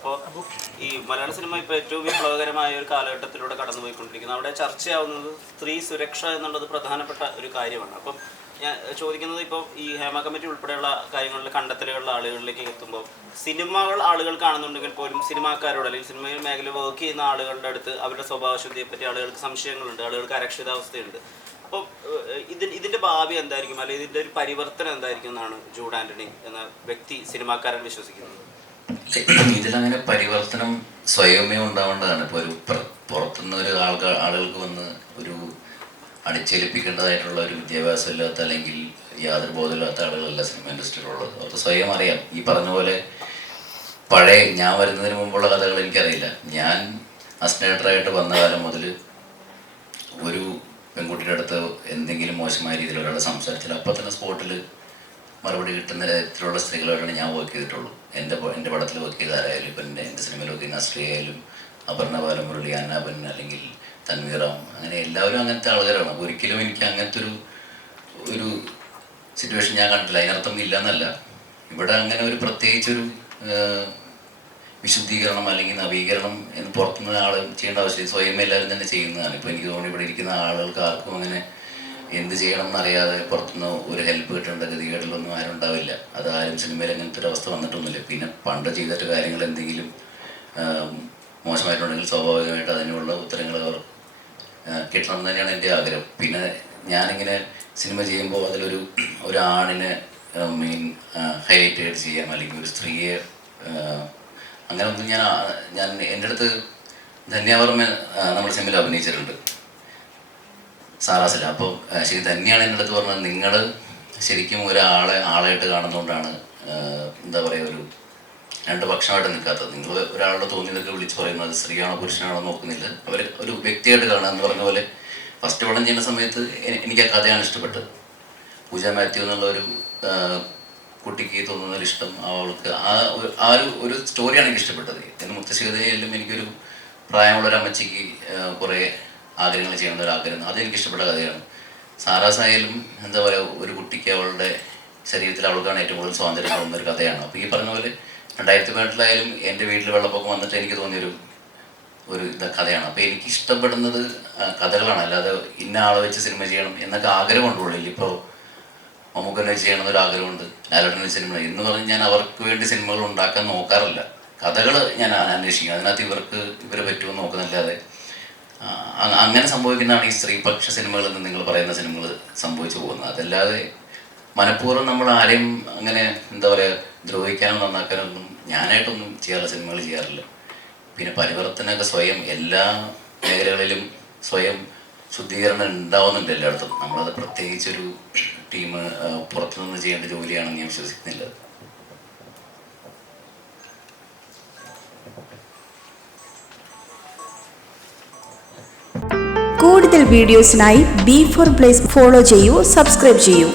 അപ്പോൾ ഈ മലയാള സിനിമ ഇപ്പോൾ ഏറ്റവും വിപ്ലവകരമായ ഒരു കാലഘട്ടത്തിലൂടെ കടന്നുപോയിക്കൊണ്ടിരിക്കുന്നത്. അവിടെ ചർച്ചയാവുന്നത് സ്ത്രീ സുരക്ഷ എന്നുള്ളത് പ്രധാനപ്പെട്ട ഒരു കാര്യമാണ്. അപ്പം ഞാൻ ചോദിക്കുന്നത്, ഇപ്പോൾ ഈ ഹേമ കമ്മിറ്റി ഉൾപ്പെടെയുള്ള കാര്യങ്ങളിൽ കണ്ടെത്തലുകളിലെ ആളുകളിലേക്ക് എത്തുമ്പോൾ സിനിമകൾ ആളുകൾ കാണുന്നുണ്ടെങ്കിൽ പോലും സിനിമാക്കാരോട് അല്ലെങ്കിൽ സിനിമയിൽ മേഖല വർക്ക് ചെയ്യുന്ന ആളുകളുടെ അടുത്ത് അവരുടെ സ്വഭാവശുദ്ധിയെപ്പറ്റി ആളുകൾക്ക് സംശയങ്ങളുണ്ട്, ആളുകൾക്ക് അരക്ഷിതാവസ്ഥയുണ്ട്. അപ്പോൾ ഇതിൻ്റെ ഭാവി എന്തായിരിക്കും, അല്ലെങ്കിൽ ഇതിൻ്റെ ഒരു പരിവർത്തനം എന്തായിരിക്കും എന്നാണ് ജൂഡ് ആൻ്റണി എന്ന വ്യക്തി സിനിമാക്കാരൻ വിശ്വസിക്കുന്നത്? ഇതിലങ്ങനെ പരിവർത്തനം സ്വയമേ ഉണ്ടാവേണ്ടതാണ്. ഇപ്പോൾ ഒരു പുറത്തുനിന്ന് ഒരു ആളുകൾക്ക് വന്ന് ഒരു അടിച്ചേൽപ്പിക്കേണ്ടതായിട്ടുള്ള ഒരു വിദ്യാഭ്യാസം ഇല്ലാത്ത അല്ലെങ്കിൽ യാതൊരു ബോധമില്ലാത്ത ആളുകളല്ല സിനിമ ഇൻഡസ്ട്രിയിലുള്ളത്. അവർക്ക് സ്വയം അറിയാം. ഈ പറഞ്ഞ പോലെ പഴയ ഞാൻ വരുന്നതിന് മുമ്പുള്ള കഥകൾ എനിക്കറിയില്ല. ഞാൻ അസിസ്റ്റേറ്ററായിട്ട് വന്ന കാലം മുതൽ ഒരു പെൺകുട്ടിയുടെ അടുത്ത് എന്തെങ്കിലും മോശമായ രീതിയിൽ ഒരാൾ സംസാരിച്ചാൽ അപ്പം തന്നെ സ്പോട്ടിൽ മറുപടി കിട്ടുന്ന തരത്തിലുള്ള സ്ത്രീകളായിട്ടാണ് ഞാൻ വർക്ക് ചെയ്തിട്ടുള്ളൂ. എൻ്റെ പടത്തിൽ വർക്ക് ചെയ്ത ആരായാലും, ഇപ്പം എൻ്റെ സിനിമയിൽ വർക്ക് ചെയ്യുന്ന സ്ത്രീ ആയാലും, അപർണ ബാലമുരളി, അന്നാബൻ അല്ലെങ്കിൽ തൻവീറാം, അങ്ങനെ എല്ലാവരും അങ്ങനത്തെ ആൾക്കാരാണ്. ഒരിക്കലും എനിക്ക് അങ്ങനത്തെ ഒരു സിറ്റുവേഷൻ ഞാൻ കണ്ടില്ല. അതിനർത്ഥം ഇല്ല എന്നല്ല. ഇവിടെ അങ്ങനെ ഒരു പ്രത്യേകിച്ചൊരു വിശുദ്ധീകരണം അല്ലെങ്കിൽ നവീകരണം എന്ന് പുറത്തുനിന്ന് ആൾ ചെയ്യേണ്ട ആവശ്യമില്ല. സ്വയം എല്ലാവരും തന്നെ ചെയ്യുന്നതാണ്. ഇപ്പോൾ എനിക്ക് തോന്നുന്നു ഇവിടെ ഇരിക്കുന്ന ആളുകൾക്ക് ആർക്കും അങ്ങനെ എന്ത് ചെയ്യണം എന്നറിയാതെ പുറത്തുനിന്ന് ഒരു ഹെൽപ്പ് കിട്ടേണ്ട ഗതികേടിലൊന്നും ആരും ഉണ്ടാവില്ല. അതാരും സിനിമയിൽ അങ്ങനത്തെ ഒരു അവസ്ഥ വന്നിട്ടൊന്നുമില്ല. പിന്നെ പണ്ട് ചെയ്തിട്ട് കാര്യങ്ങൾ എന്തെങ്കിലും മോശമായിട്ടുണ്ടെങ്കിൽ സ്വാഭാവികമായിട്ട് അതിനുള്ള ഉത്തരങ്ങൾ അവർ കിട്ടണം എന്ന് തന്നെയാണ് എൻ്റെ ആഗ്രഹം. പിന്നെ ഞാനിങ്ങനെ സിനിമ ചെയ്യുമ്പോൾ ഒരു ആണിനെ ഹൈലൈറ്റ് ആയിട്ട് ചെയ്യാം, അല്ലെങ്കിൽ ഒരു സ്ത്രീയെ അങ്ങനെയൊന്നും ഞാൻ എൻ്റെ അടുത്ത് ധന്യാവർമ്മ നമ്മുടെ സിനിമയിൽ അഭിനയിച്ചിട്ടുണ്ട്, സാറാസില്ല. അപ്പോൾ ശരി തന്നെയാണ് എൻ്റെ അടുത്ത് പറഞ്ഞത്, നിങ്ങൾ ശരിക്കും ആളായിട്ട് കാണുന്നതുകൊണ്ടാണ് എന്താ പറയുക ഒരു രണ്ട് പക്ഷമായിട്ട് നിൽക്കാത്തത്. നിങ്ങൾ ഒരാളുടെ തോന്നിയതൊക്കെ വിളിച്ച് പറയുന്നത് സ്ത്രീയാണോ പുരുഷനാണോ നോക്കുന്നില്ല, അവർ ഒരു വ്യക്തിയായിട്ട് കാണുക എന്ന് പറഞ്ഞ പോലെ. ഫസ്റ്റ് പടം ചെയ്യുന്ന സമയത്ത് എനിക്ക് ആ കഥയാണ് ഇഷ്ടപ്പെട്ടത്. പൂജ മാത്യു എന്നുള്ള ഒരു കുട്ടിക്ക് തോന്നുന്നതിൽ ഇഷ്ടം, അവൾക്ക് ഒരു സ്റ്റോറിയാണ് എനിക്ക് ഇഷ്ടപ്പെട്ടത്. എൻ്റെ മുത്തശ്ശികതയിലും എനിക്കൊരു പ്രായമുള്ളൊരു അമ്മച്ചിക്ക് കുറേ ആഗ്രഹങ്ങൾ ചെയ്യണമെന്ന ഒരു ആഗ്രഹം, അതെനിക്കിഷ്ടപ്പെട്ട കഥയാണ്. സാറാസായാലും എന്താ പറയുക, ഒരു കുട്ടിക്ക് അവളുടെ ശരീരത്തിൽ അവൾക്കാണ് ഏറ്റവും കൂടുതൽ സ്വാതന്ത്ര്യം തോന്നുന്നൊരു കഥയാണ്. അപ്പോൾ ഈ പറഞ്ഞ പോലെ 2018 എൻ്റെ വീട്ടിൽ വെള്ളപ്പൊക്കം വന്നിട്ട് എനിക്ക് തോന്നിയൊരു കഥയാണ്. അപ്പോൾ എനിക്ക് ഇഷ്ടപ്പെടുന്നത് കഥകളാണ്, അല്ലാതെ ഇന്ന ആളെ വെച്ച് സിനിമ ചെയ്യണം എന്നൊക്കെ ആഗ്രഹമുണ്ടുള്ളൂ. ഇപ്പോൾ മമ്മൂക്കനെ വെച്ച് ചെയ്യണമെന്നൊരു ആഗ്രഹമുണ്ട്, ലാലേട്ടനെ വെച്ച് സിനിമ എന്ന് പറഞ്ഞ് ഞാൻ അവർക്ക് വേണ്ടി സിനിമകൾ ഉണ്ടാക്കാൻ നോക്കാറില്ല. കഥകൾ ഞാൻ അന്വേഷിക്കും, അതിനകത്ത് ഇവരെ പറ്റുമോ നോക്കുന്നില്ലാതെ. അങ്ങനെ സംഭവിക്കുന്നതാണ് ഈ സ്ത്രീപക്ഷ സിനിമകൾ എന്ന് നിങ്ങൾ പറയുന്ന സിനിമകൾ സംഭവിച്ചു പോകുന്നത്. അതല്ലാതെ മനഃപൂർവ്വം നമ്മൾ ആരെയും അങ്ങനെ എന്താ പറയുക ദ്രോഹിക്കാനോ നന്നാക്കാനൊന്നും ഞാനായിട്ടൊന്നും ചെയ്യാറില്ല, സിനിമകൾ ചെയ്യാറില്ല. പിന്നെ പരിവർത്തനമൊക്കെ സ്വയം എല്ലാ മേഖലകളിലും സ്വയം ശുദ്ധീകരണം ഉണ്ടാവുന്നുണ്ട് എല്ലായിടത്തും. നമ്മളത് പ്രത്യേകിച്ചൊരു ടീം പുറത്തുനിന്ന് ചെയ്യേണ്ട ജോലിയാണെന്ന് ഞാൻ വിശ്വസിക്കുന്നില്ല. കൂടുതൽ വീഡിയോസിനായി B4 Place ഫോളോ ചെയ്യൂ, സബ്സ്ക്രൈബ് ചെയ്യൂ.